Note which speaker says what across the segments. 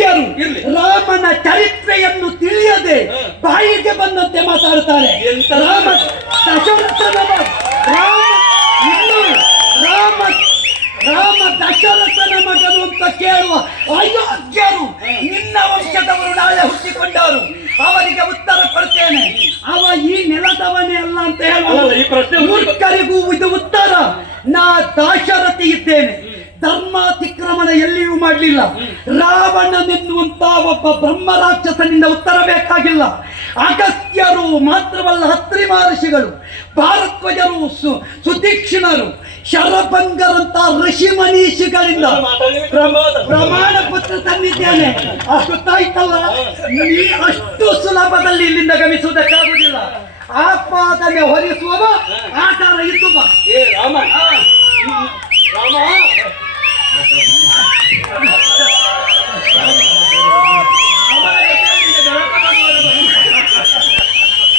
Speaker 1: ಇರ್ಲಿ.
Speaker 2: ರಾಮನ ಚರಿತ್ರೆಯನ್ನು ತಿಳಿಯದೆ. ಬಾಯಿಗೆ ಬಂದಂತೆ
Speaker 1: ಮಾತಾಡುತ್ತಾರೆ.
Speaker 2: ರಾಮ ದಶರಥನ ರಾಮ ರಾಮ ರಾಮ ದಶರಥನ ಮಗನು ಅಂತ ಕೇಳುವ ಅಯೋಗ್ಯರು ನಿನ್ನ ವಂಶದವರು ನಾಳೆ ಹುಟ್ಟಿಕೊಂಡವರು. ಅವರಿಗೆ ಉತ್ತರ ಕೊಡ್ತೇನೆ. ಅವ ಈ ನೆಲದವನೇ ಅಲ್ಲ ಅಂತ ಹೇಳುವ ಮೂರ್ಖರಿಗೂ ಇದು ಉತ್ತರ. ನಾ ದಾಶರಥಿ ಇದ್ದೇನೆ. ಧರ್ಮಾತಿಕ್ರಮಣ ಎಲ್ಲಿಯೂ ಮಾಡಲಿಲ್ಲ. ರಾವಣನೆನ್ನುವಂತ ಒಬ್ಬ ಬ್ರಹ್ಮ ರಾಕ್ಷಸನಿಂದ ಉತ್ತರ ಬೇಕಾಗಿಲ್ಲ. ಅಗಸ್ತ್ಯರು ಮಾತ್ರವಲ್ಲ ಹತ್ರಿ ಮಹರ್ಷಿಗಳು ಭಾರತ್ವಜರು ಸು ಸುತೀಕ್ಷ್ಣರು ಶರಭಂಗರಂತ ಋಷಿ ಮನೀಷಿಗಳಿಂದ. ಪ್ರಮಾಣ ಪತ್ರ ತಂದಿದ್ದೇನೆ. ಅಷ್ಟಾಯ್ತಲ್ಲ ನೀ ಅಷ್ಟು ಸುಲಭದಲ್ಲಿ ಇಲ್ಲಿಂದ ಗಮಿಸುವುದಕ್ಕಾಗುವುದಿಲ್ಲ ಆಪಾದನೆ ಹೊರಿಸುವವ ಆಕಾರ ಇದ್ದು ಬಾ
Speaker 1: ಏ ರಾಮ ರಾಮ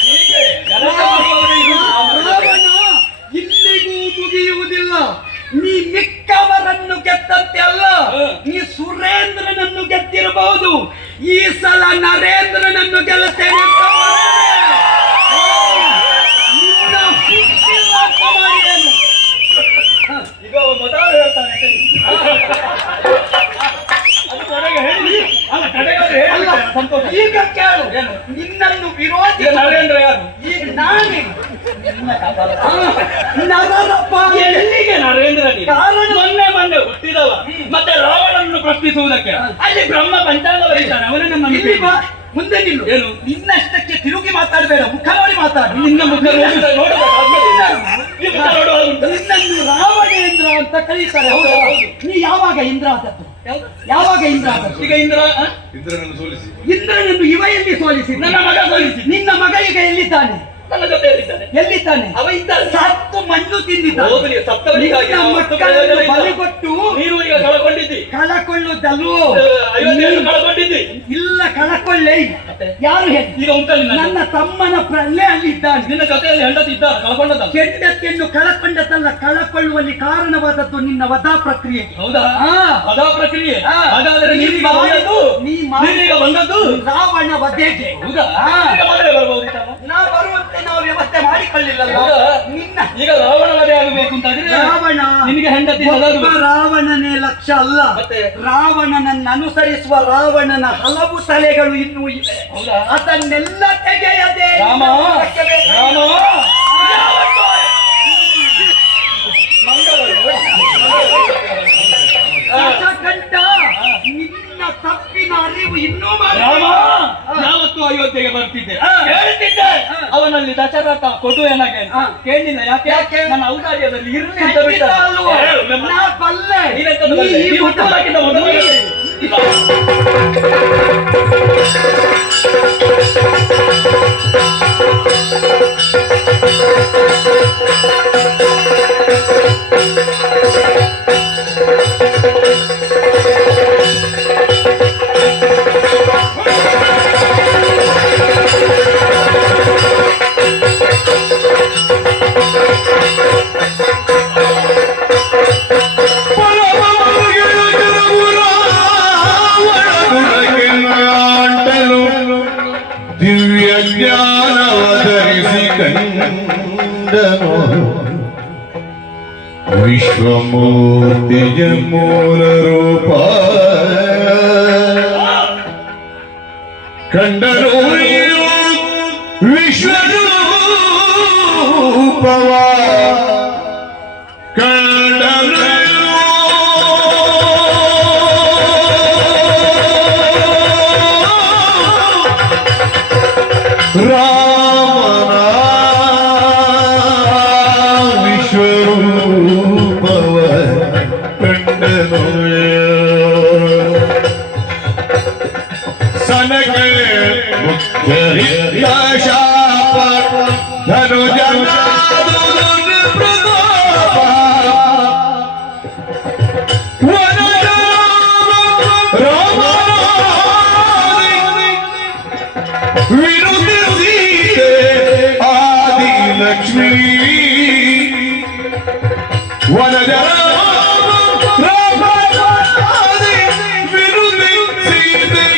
Speaker 1: ಹೀಗೆ ಗಲಾಟೆ ಮಾಡುವವರು ಇದು ರಾಮ.
Speaker 2: ರಾವಣ ಇಲ್ಲಿಗೂ ಮುಗಿಯುವುದಿಲ್ಲ ನೀ ಮಿಕ್ಕವರನ್ನು ಗೆದ್ದಂತೆ ಅಲ್ಲ
Speaker 1: ಹ.
Speaker 2: ನೀ ಸುರೇಂದ್ರನನ್ನು ಗೆದ್ದಿರಬಹುದು ಈ ಸಲ ನರೇಂದ್ರನನ್ನು ಗೆಲ್ಲುತ್ತೇನೆ ಅಂತ ಬಂದರೆ, ಆ, ನಿನ್ನ ಹುಟ್ಟಿಲ್ಲ ಅಂತ ಮಾಡಿದ್ದೇನೆ.
Speaker 1: ಈಗ ಅವ ಮೊದಲು ಹೇಳ್ತಾನೆ ಅದು ಕಡೆಗೆ ಹೇಳಿ ಅಲ್ಲ ಕಡೆಗೆ ಅದು
Speaker 2: ಅಲ್ಲ,
Speaker 1: ನರೇಂದ್ರನನ್ನು ಗೆಲ್ಲುತ್ತೇನೆ
Speaker 2: ಈಗ ಕೇಳು.
Speaker 1: ಏನು?
Speaker 2: ನಿನ್ನನ್ನು ವಿರೋಧಿ
Speaker 1: ನರೇಂದ್ರ ಯಾರು?
Speaker 2: ಈಗ ನಾನೇ
Speaker 1: ಎಲ್ಲಿಗೆ ನರೇಂದ್ರ ನೀನು?
Speaker 2: ಕಾರಣ-
Speaker 1: ಮೊನ್ನೆ ಮೊನ್ನೆ ಹುಟ್ಟಿದವ. ಮತ್ತೆ ರಾವಣನನ್ನು ಪ್ರಶ್ನಿಸುವುದಕ್ಕೆ. ಅಲ್ಲಿ ಬ್ರಹ್ಮ ಪಂಚಾಂಗ ಬರೀತಾನೆ ಅವನನ್ನ
Speaker 2: ಇಲ್ಲಿ
Speaker 1: ನಂಬಿಕೆ
Speaker 2: ಬಾ, ಮುಂದೆ ನಿಲ್ಲು.
Speaker 1: ಏನು?
Speaker 2: ನಿನ್ನಷ್ಟಕ್ಕೆ ತಿರುಗಿ ಮಾತಾಡಬೇಡ. ಮುಖ ನೋಡಿ ಮಾತಾಡ.
Speaker 1: ನಿನ್ನ ಮುಖ
Speaker 2: ನಿನ್ನನ್ನು ರಾವಣೇಂದ್ರ ಅಂತ ಕರೀತಾರೆ. ನೀ ಯಾವಾಗ ಇಂದ್ರ ಆದದ್ದು? ಯಾವಾಗ ಇಂದ್ರ ಆದದ್ದು?
Speaker 1: ಈಗ ಇಂದ್ರ
Speaker 3: ಇಂದ್ರನನ್ನು ಸೋಲಿಸಿ.
Speaker 2: ಇಂದ್ರನನ್ನು ಇವ ಎಲ್ಲಿ ಸೋಲಿಸಿ
Speaker 1: ನನ್ನ ಮಗ ಸೋಲಿಸಿ
Speaker 2: ನಿನ್ನ ಮಗ ಈಗ ಎಲ್ಲಿದ್ದಾನೆ?
Speaker 1: ನನ್ನ ಜೊತೆಯಲ್ಲಿದ್ದಾನೆ.
Speaker 2: ಎಲ್ಲಿದ್ದಾನೆ?
Speaker 1: ಅವ ಇದ್ದಾನೆ.
Speaker 2: ಸತ್ತು ಮಣ್ಣು ತಿಂದಿದ್ದಾನೆ.
Speaker 1: ಸತ್ತವನಿಗಾಗಿ ಇಲ್ಲ.
Speaker 2: ಬಲಿಕೊಟ್ಟು
Speaker 1: ನೀನು ಈಗ ಕಳಕೊಂಡಿದ್ದಿ. ಅಯೋಧ್ಯೆಯನ್ನು
Speaker 2: ನೀ-
Speaker 1: ಕಳಕೊಂಡಿದ್ದಿ.
Speaker 2: ಇಲ್ಲ ಕಳಕೊಳ್ಳೆ. ಯಾರು
Speaker 1: ಈಗ ಉಂಟಲ್ಲಿ ನನ್ನ
Speaker 2: ತಮ್ಮನ ಪ್ರಲ್ಲೆ ಅಲ್ಲಿ ಇದ್ದಾನೆ.
Speaker 1: ನಿನ್ನ ಜೊತೆಯಲ್ಲಿ ಹೆಂಡತಿ ಇದ್ದ ಕಳ್ಕೊಂಡದ
Speaker 2: ಕೆಂಡತಿಯನ್ನು ಕಳಕೊಂಡದಲ್ಲ ಕಳಕೊಳ್ಳುವಲ್ಲಿ ಕಾರಣವಾದದ್ದು ನಿನ್ನ ವಧಾ ಪ್ರಕ್ರಿಯೆ.
Speaker 1: ಹೌದಾ. ಅದಾ ಪ್ರಕ್ರಿಯೆ. ಹಾಗಾದ್ರೆ
Speaker 2: ನೀ
Speaker 1: ನೀನೀಗ
Speaker 2: ಮಾಡಿ-
Speaker 1: ಬಂದದ್ದು?
Speaker 2: ನೀ
Speaker 1: ಬಂದದ್ದು
Speaker 2: ರಾವಣ ವಧೆಗೆ.
Speaker 1: ಹೌದಾ?
Speaker 2: ನಾ ಬರುವಂತೆ ನಾವು ವ್ಯವಸ್ಥೆ
Speaker 1: ಮಾಡಿಕೊಳ್ಳಿಲ್ಲ
Speaker 2: ನಿನ್ನ
Speaker 1: ಈಗ ರಾವಣ ವಧೆ ಆಗಬೇಕು ಅಂತಾದ್ರೆ
Speaker 2: ರಾವಣ
Speaker 1: ನಿನಗೆ ಹೆಂಡತಿ
Speaker 2: ಒಬ್ಬ ರಾವಣನೇ ಲಕ್ಷ್ಯ ಅಲ್ಲ? ರಾವಣನನ್ನು ಅನುಸರಿಸುವ ರಾವಣನ ಹಲವು ತಲೆಗಳು ಇನ್ನೂ ಇವೆ? ಅದನ್ನೆಲ್ಲ ತೆಗೆಯದೆ
Speaker 1: ರಾಮ ರಾಮ! ಅಯೋಧ್ಯೆಗೆ ಬರ್ತಿದ್ದೆ. ಹೇಳ್ತಿದ್ದೆ. ಅವನಲ್ಲಿ ದಶರಥ ಕೊಡು ಏನಾಗೆ ಅಂತ. ಕೇಳಲಿಲ್ಲ ಯಾಕೆ?
Speaker 2: ಯಾಕೆ?
Speaker 1: ನನ್ನ ಔದಾರ್ಯದಲ್ಲಿ ಇರ್ಲಿ ಪಲ್ಲೆ
Speaker 2: ಖಂಡಿತ
Speaker 1: ಬಿಟ್ಟ.
Speaker 3: ಜ್ಞಾನವಧರಿಸಿ ಕಂಡನು ವಿಶ್ವಮೂರ್ತಿಯ ಮೂಲ ರೂಪ. ಕಂಡನು ವಿಶ್ವರೂಪವ. ಕಂಡನು ರಾಮನ ವಿಶ್ವರೂಪವ ಕಂಡನು ಸನಕ للكشمي وأنا جرام رافع عادي بنودي سيدي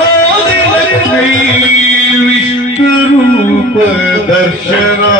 Speaker 3: عادي لكشمي وشتروب درشنا